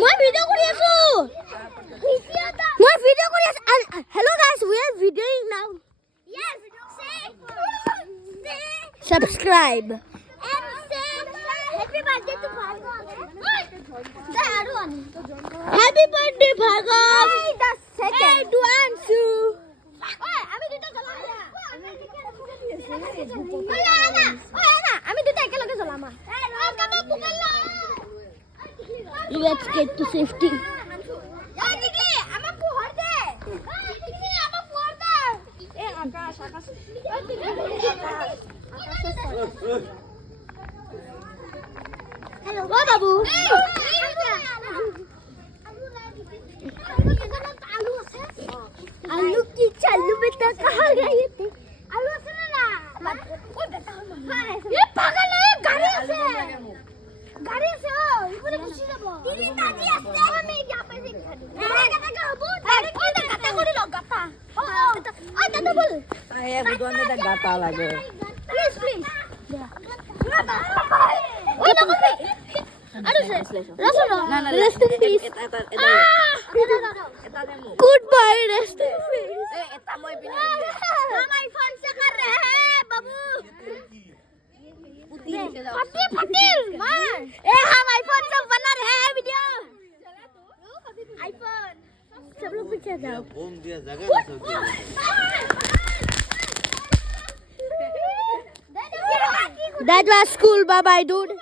মই ভিডিও কৰি আছো Hello guys, we are videoing now. Yes, Subscribe. and say happy birthday to Bhargav. Happy birthday Bhargav. The second. Hey, to Ansu. আমি দুটা জ্বলাম না। আমি দুটা একেলগে জ্বলাম। Let's get to safety. Hello, Babu. आलू की चालू बेटा कहाँ गए थे आलू से ना ये पागल है गाड़ी से हो इबरे खुशी যাব দিদি দাদি আসছে আমি यहाँ पे देख গাতা গাবো তারে কি গাতা করে লগ গাতা ও দাদা বল আরে বুদনে দা গাতা লাগে প্লিজ ও দেখো আরে রাসুল না না Rest in peace. এটা দেমু Goodbye, rest in peace. এটা মই পিনি हम आईफोन से कर रहे हैं बाबू फटिल मार हम आईफोन से बना रहे हैं वीडियो आईफोन सब लोग पीछे जाओ. बम दिया जगह That was cool. Bye bye, dude.